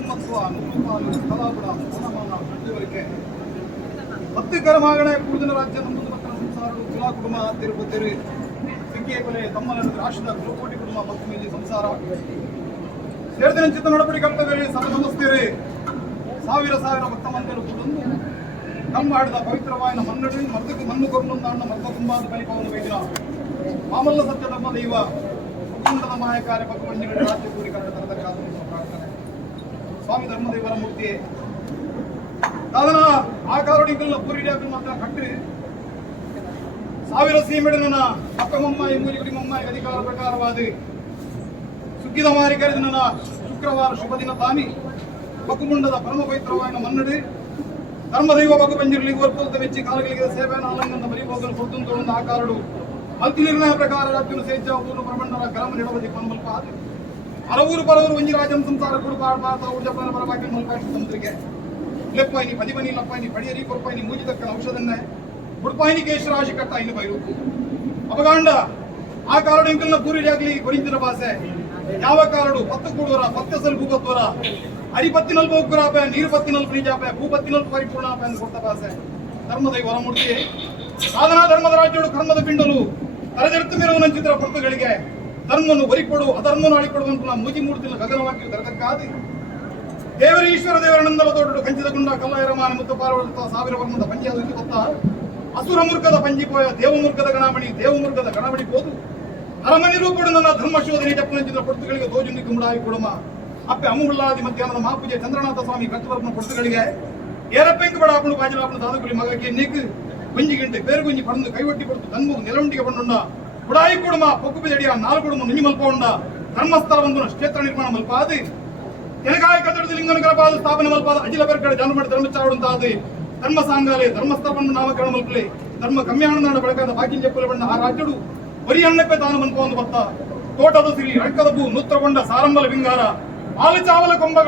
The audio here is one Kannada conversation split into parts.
ಬ್ರಹ್ಮತ್ವ ನೂರುಪಾಲು ಕಲಾಗುಣ ಮನಮಾನ ಮುಂದುವರಿಕೆ ಹತ್ತಿಕರಮಾಗಣೆ ಕೂಡಿನ ರಾಜ್ಯ ಮಕ್ಕಳ ಸಂಸಾರಗಳು ಕುಲ ಕುಟುಂಬ ತಿರುಪತಿರಿ ಸಿಕ್ಕಿಯ ಕೊಲೆ ತಮ್ಮ ರಾಷ್ಟ್ರದ ಗುರುಕೋಟಿ ಕುಟುಂಬ ಮತ್ತು ಸಂಸಾರ ಸೇರಿದ ಚಿತ್ತ ನಡಪಡಿ ಕರ್ತವ್ಯ ನಮಸ್ತೀರಿ ಸಾವಿರ ಸಾವಿರ ಭಕ್ತ ಮಂದಿರು ಕುಟುಂಬ ನಮ್ಮ ಆಡಿದ ಪವಿತ್ರವಾಯಿನ ಮನ್ನಡಿ ಮರ್ದಕ್ಕೆ ಮಣ್ಣು ಕೊರ್ನೊಂದಾಣ್ಣ ಮರ್ದ ತುಂಬಾದ ಬಲಿಪವನ ವೈದ್ಯ ಮಾಮಲ್ಲ ಸತ್ಯ ಧರ್ಮ ದೈವ ಮುಕುಂಡದ ಮಾಯಕಾರ್ಯ ಭಗವಂತನ ರಾಜ್ಯ ಕೂಡಿ ತರತಕ್ಕಾದ ಪ್ರಾರ್ಥನೆ. ಸ್ವಾಮಿ ಧರ್ಮದೇವರ ಮೂರ್ತಿ. ಅದನ್ನ ಆ ಕಾರೋಡಿಗಲ್ಲ ಪೂರಿ ಡಾಕ್ಟರ್ ಮಾತ್ರ ಕಟ್ಟಿ. ಸಾವಿರ ಸೀಮೆಡನನ ಅಕ್ಕ ಮೊಮ್ಮಾಯಿ ಮೂಲಿಗುಡಿ ಮೊಮ್ಮಾಯಿ ಅಧಿಕಾರ ಪ್ರಕಾರವಾದಿ ಸುಗ್ಗಿದ ಮಾರಿ ಕರೆದನ ಶುಕ್ರವಾರ ಶುಭ ದಿನ ತಾನಿ. ಬಕುಮುಂಡದ ಪರಮ ಪವಿತ್ರವಾದ ಮನ್ನಡಿ. ಧರ್ಮದೈವ ಬಗು ಬಂಜಿರಲಿ ವರ್ಪುರದ ಮೆಚ್ಚಿ ಕಾಲಗಳಿಗೆ ಸೇವೆ ಆಲಂಗನ ಒಂದು ಆ ಕಾರಣ ಮಲ್ತಿ ನಿರ್ಣಯ ಪ್ರಕಾರ ಸೇಜಾ ಊರು ಪ್ರಬಂಧನ ಗ್ರಾಮ ನಿಡವಧಿ ಪನ್ಮಲ್ಪ ಅರವೂರು ಪರವರು ಒಂಜಿ ರಾಜ್ಯಂ ಸಂಸಾರ ಕುಡು ಭಾರತ ಊರ್ಜಪ್ಪನ ಪರವಾಗಿ ಮಲ್ಪಾಯಿ ಸಮುದ್ರಿಗೆ ಲೆಪ್ಪಾಯಿನಿ ಪದಿಮನಿ ಲಪ್ಪಾಯಿನಿ ಪಡಿಯರಿ ಕೊರ್ಪಾಯಿನಿ ಮೂಜಿ ತಕ್ಕನ ಔಷಧನ್ನೇ. ಬುಡ್ಪಾಯಿನಿ ಕೇಶರಾಶಿ ಕಟ್ಟ ಇನ್ನು ಬೈರುಕು ಅಪಗಾಂಡ, ಆ ಕಾರಡು ಇಂಕಲ್ನ ಜಾಗಲಿ ಕೊರಿಂತಿನ ಭಾಷೆ ಯಾವ ಕಾರಡು? ಪತ್ತು ಕೂಡುವರ ಪತ್ತ ಸಲ್ ಭೂಪತ್ವರ ಹರಿಪತ್ತಿನಲ್ಲಿ ಬೋಗ್ಗುರಾಪ ನೀರು ಪತ್ತಿನಲ್ಲಿ ಭೂಪತ್ತಿ ಭೂಪತ್ತಿನಲ್ಲಿ ಪರಿಪೂರ್ಣಾಪ ಅಂತ ಕೊಟ್ಟ ಭಾಷೆ ಧರ್ಮದ ವರಮೂರ್ತಿ. ಸಾಧನಾ ಧರ್ಮದ ರಾಜ್ಯಗಳು ಕರ್ಮದ ಪಿಂಡಲು. ತರಜೆತ್ತು ಮೆರವನ ಚಿತ್ರ ಪರ್ತಗಳಿಗೆ. ಧರ್ಮವನ್ನು ಬರಿಕೊಡು ಅಧರ್ಮವನ್ನು ಆಡಿಕೊಡುವಂತ ಮುಜಿ ಮೂರ್ತಿನ ಗಗನವಾಗಿ ದರದಕ್ಕಾದಿ ದೇವರ ಈಶ್ವರ ದೇವರ ನಂದಲ ತೋಟಡು ಕಂಚಿದ ಗುಂಡ ಕಲ್ಲ ಎರಮಾನ ಮತ್ತು ಪಾರ್ವತ ಸಾವಿರ ವರ್ಮದ ಪಂಚಾಯತ್ ಗೊತ್ತ ಅಸುರ ಮುರ್ಗದ ಪಂಜಿಪೋಯ ದೇವಮುರ್ಗದ ಗಣಾಮಣಿ ದೇವಮುರ್ಗದ ಗಣಮಣಿ ಹೋದು ಅರಮನೆ ರೂಪಡು ನನ್ನ ಧರ್ಮ ಶೋಧನೆ ಜಪ್ಪನಂಚಿನ ಪೊರ್ತುಗಳಿಗೆ ತೋಜುನಿ ಕುಂಬಳಾಗಿ ಕೊಡುಮ ಅಪ್ಪೆ ಅಮುಳ್ಳಾದಿ ಮಧ್ಯಾಹ್ನದ ಮಹಾಪೂಜೆ ಚಂದ್ರನಾಥ ಸ್ವಾಮಿ ಕಚ್ಚವರ್ಪನ ಪೊರ್ತುಗಳಿಗೆ ಏರಪ್ಪೆಂಕು ಬಡ ಅಪ್ಪಳು ಬಾಜಿಲಾಪನ ದಾದಕುಲಿ ಮಗಕ್ಕೆ ನಿಗ್ ಗುಂಜಿ ಗಿಂಟೆ ಬೇರು ಗುಂಜಿ ಪಡಂದು ಕೈವಟ್ಟಿ ಕೊಡ್ತು ತನ್ಮುಗು ನೆಲವಂಟಿಗೆ ಕುಡಾಯಿ ಕುಡುಮ ಪೊಕ್ಕು ಬೆಜಡಿಯ ನಾಲ್ ಕುಡುಮ ನುಂಜಿ ಮಲ್ಪ ಉಂಡ ಧರ್ಮಸ್ಥಳ ಒಂದು ಕ್ಷೇತ್ರ ನಿರ್ಮಾಣ ಮಲ್ಪಾದಿ. ಎನಗಾಯ ಕಟ್ಟಡದ ಲಿಂಗನಗರ ಪಾದ ಸ್ಥಾಪನೆ ಮಲ್ಪಾದ ಅಜಿಲ ಬೆರ್ಕಡೆ ಜನಮಡ ಧರ್ಮಚಾರುಂತಾದಿ ಧರ್ಮ ಸಾಂಗಾಲೆ ಧರ್ಮಸ್ಥಳವನ್ನು ನಾಮಕರಣ ಮಲ್ಪಲೆ. ಧರ್ಮ ಕಮ್ಯಾನಂದ ಬಳಕಾದ ಬಾಕಿಂಜ ಬಣ್ಣ ಆ ರಾಜ್ಯಡು ಬರಿ ಅಣ್ಣಕ್ಕೆ ತಾನು ಮನ್ಪ ಒಂದು ಬತ್ತ ತೋಟದ ಸಿರಿ ಅಣಕದ ಭೂ ನೂತ್ರಗೊಂಡ ಸಾರಂಬಲ ವಿಂಗಾರ ಹಾಲು ಚಾವಲ ಕೊಂಬ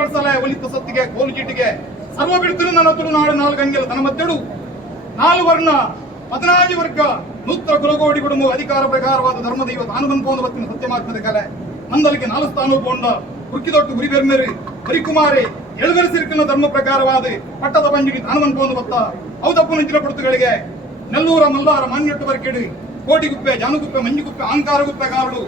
ಒಲಿತ ಸತ್ತಿಗೆ, ಕೋಲು ಚೀಟಿಗೆ. ಸರ್ವ ಬಿಡ್ತಿರು ನನ್ನ ತುಳು ನಾಡು ನಾಲ್ಕಂಗೆಲ ತನ್ನ ಮದ್ದೆಡು ನಾಲ್ವರ್ಣ ಪದನಾಜಿ ವರ್ಗ ನೂತ್ರ ಕುಲಗೋಡಿ ಕುಟುಂಬ ಅಧಿಕಾರ ಪ್ರಕಾರವಾದ ಧರ್ಮದೈವ ತಾನು ಬತ್ತಿನ ಬತ್ತಿನ ಸತ್ಯಮಾಗ್ತದೆ ಕಲೆ. ಮಂದಲಿಗೆ ನಾಲ್ಕು ಸ್ಥಾನ ಕೊಂಡ ಹುರ್ಕಿದೊಟ್ಟು ಗುರಿ ಬೆರ್ಮೆರಿ. ಹರಿಕುಮಾರಿ ಎಳವೆರ ಸಿರ್ಕಿನ ಧರ್ಮ ಪ್ರಕಾರವಾದ ಪಟ್ಟದ ಬಂಡಿಗೆ ತಾನು ಬಂದ್ಕೊಂಡು ಬತ್ತ. ಔದಪ್ಪು ಪಡುತ್ತುಗಳಿಗೆ ನೆಲ್ಲೂರ ಮಲ್ಲಾರ ಮಾನ್ಯಟ್ಟು ಬರ್ಕಿಡಿ ಕೋಟಿಗುಪ್ಪೆ ಜಾನುಗುಪ್ಪೆ ಮಂಜುಗುಪ್ಪೆ ಆಂಕಾರಗುಪ್ಪೆ ಕಾರಡು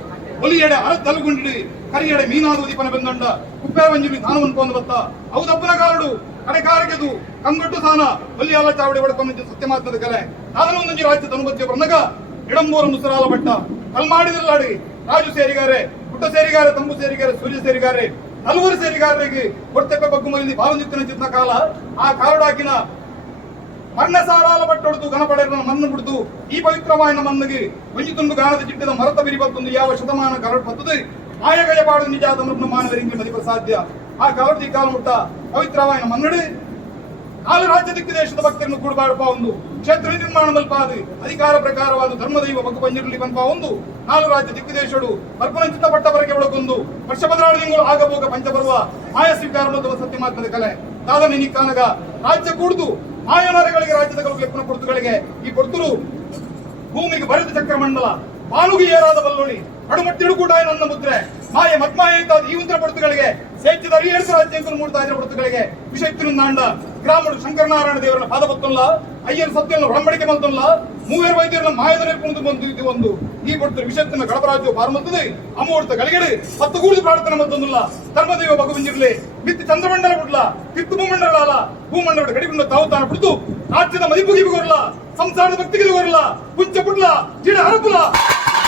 ಒಲಿಯಡೆ ಅರ ತಲುಗುಂಡಿ ಕರಿಯಡೆ ಮೀನಾದು ದೀಪನ ಬೆಂದಂಡ. ಕುಪ್ಪೆ ಮಂಜುಲಿ ತಾನು ಬಂದ್ಕೊಂಡು ಬತ್ತ. ಔದಪ್ಪನ ಕಾರಡು ಕಡೆಕಾರಗೆದು ಕಂಗೊಟ್ಟು ಸಾನ ಒಲಿಯಾಲ ಚಾವಡಿ ಒಡಕೊಂಡು ಸತ್ಯ ಮಾತದ ಕಲೆ. ಅದನ್ನೊಂದು ರಾಜ್ಯ ತನುಬತ್ಯ ಬಂದಾಗ ಇಡಂಬೂರ ಮುಸರಾಲ ಬಟ್ಟ ಕಲ್ಮಾಡಿದಲ್ಲಾಡಿ ರಾಜು ಸೇರಿಗಾರೆ, ಪುಟ್ಟ ಸೇರಿಗಾರೆ, ತಂಬು ಸೇರಿಗಾರೆ, ಸೂರ್ಯ ಸೇರಿಗಾರೆ ನಲ್ವರು ಸೇರಿಗಾರರಿಗೆ ಹೊರತೆಪ್ಪೆ ಬಗ್ಗು ಮೈಲಿ ಬಾಲನಿತ್ತಿನ ಚಿತ್ತ ಕಾಲ. ಆ ಕಾರಡಾಕಿನ ಮಣ್ಣ ಸಾರಾಲ ಬಟ್ಟೊಡೆದು ಗಣಪಡೆರನ ಮಣ್ಣು ಬಿಡುದು ಈ ಪವಿತ್ರವಾಯನ ಮಣ್ಣಿಗೆ ಒಂಜಿ ತುಂಡು ಗಾನದ ಚಿಟ್ಟಿದ ಮರತ ಬಿರಿಬತ್ತೊಂದು ಯಾವ ಶತಮಾನ ಕರಡು ಬರ್ತದೆ ಆಯಗಯ ನಿಜಾದ ಮೃತ ಮಾನವರಿಗೆ ಮದಿಪ ಸಾಧ್ಯ. ಆ ಕವರ್ತಿ ಕಾಲ ಪವಿತ್ರವಾಯಿನ ಮನ್ನಡಿ. ನಾಲ್ಕು ರಾಜ್ಯ ದಿಕ್ಕು ದೇಶದ ಭಕ್ತರನ್ನು ಕೂಡಬಾಡಪ ಒಂದು. ಕ್ಷೇತ್ರ ನಿರ್ಮಾಣ ಮಲ್ಪಾದು ಅಧಿಕಾರ ಪ್ರಕಾರವಾದ ಧರ್ಮದೈವ ಬಗ್ಗೆ ಪಂಜಿರಲಿ ಬನ್ಪ ಒಂದು. ನಾಲ್ಕು ರಾಜ್ಯ ದಿಕ್ಕು ದೇಶಡು ಬರ್ಪನ ಪಟ್ಟವರೆಗೆ ಒಳಗೊಂದು. ವರ್ಷ ಬದಲಾವಣೆಗಳು ಆಗಬೋಗ ಪಂಚಬರುವ ಮಾಯ ಸ್ವೀಕಾರ ಮತ್ತು ಸತ್ಯ ಮಾತದ ಕಲೆ. ಸಾಧನೆ ನಿಕ್ಕಾನಗ ರಾಜ್ಯ ಕೂಡುದು. ಮಾಯನರೆಗಳಿಗೆ ರಾಜ್ಯದ ಕೆಪ್ಪನ ಪುನಃ ಪೊರ್ತುಗಳಿಗೆ ಈ ಕೊಡ್ತರು ಭೂಮಿಗೆ ಬರೆದ ಚಕ್ರಮಂಡಲ. ಪಾಲುಗೆ ಏರಾದ ಬಲ್ಲೊಳಿ ಕಡುಮಟ್ಟಿಡು ಕೂಡ ನನ್ನ ಮುದ್ರೆ, ಮಾಯ ಮತ್ಮಾಯ ಇದ್ದಾದ ಈ ಉಂತರ ಪಡುತ್ತುಗಳಿಗೆ ಸೇಚಿದ ಅರಿಯೇಳು ರಾಜ್ಯಗಳು ಮೂಡ್ತಾ ಇದ್ರೆ ಪಡುತ್ತುಗಳಿಗೆ ವಿಷಯತ್ತಿನ ನಾಂಡ ಗ್ರಾಮಡು ಶಂಕರನಾರಾಯಣ ದೇವರನ್ನ ಪಾದ ಬತ್ತಲ್ಲ ಅಯ್ಯನ ಸತ್ಯವನ್ನು ಒಳಂಬಡಿಕೆ ಬಂತಲ್ಲ ಮೂವರು ವೈದ್ಯರನ್ನ ಮಾಯದ ನಿರ್ಕೊಂಡು ಬಂದು ಇದು ಒಂದು. ಈ ಪಡುತ್ತ ವಿಷಯತ್ತಿನ ಗಡಪರಾಜ್ಯ ಪಾರ್ಮಂತದೆ ಅಮೂರ್ತ ಗಳಿಗೆಡೆ ಹತ್ತು ಗೂಡು ಪ್ರಾರ್ಥನೆ ಮತ್ತೊಂದಿಲ್ಲ ಧರ್ಮದೇವ ಭಗವಂಜಿರ್ಲಿ ಮಿತ್ತಿ ಚಂದ್ರಮಂಡಲ ಬಿಡ್ಲ ಕಿತ್ತು ಭೂಮಂಡಲ ಭೂಮಂಡಲ ಗಡಿಗೊಂಡ ತಾವು ತಾನು ಬಿಡ್ತು ರಾಜ್ಯದ ಮದಿಪುಗಿಗೆ ಬರಲ್ಲ, ಸಂಸಾರದ ಭಕ್ತಿಗೆ ಬರಲ್ಲ ಕುಂಚ ಬಿಡ್ಲ ಜಿಡ ಹರಪುಲ.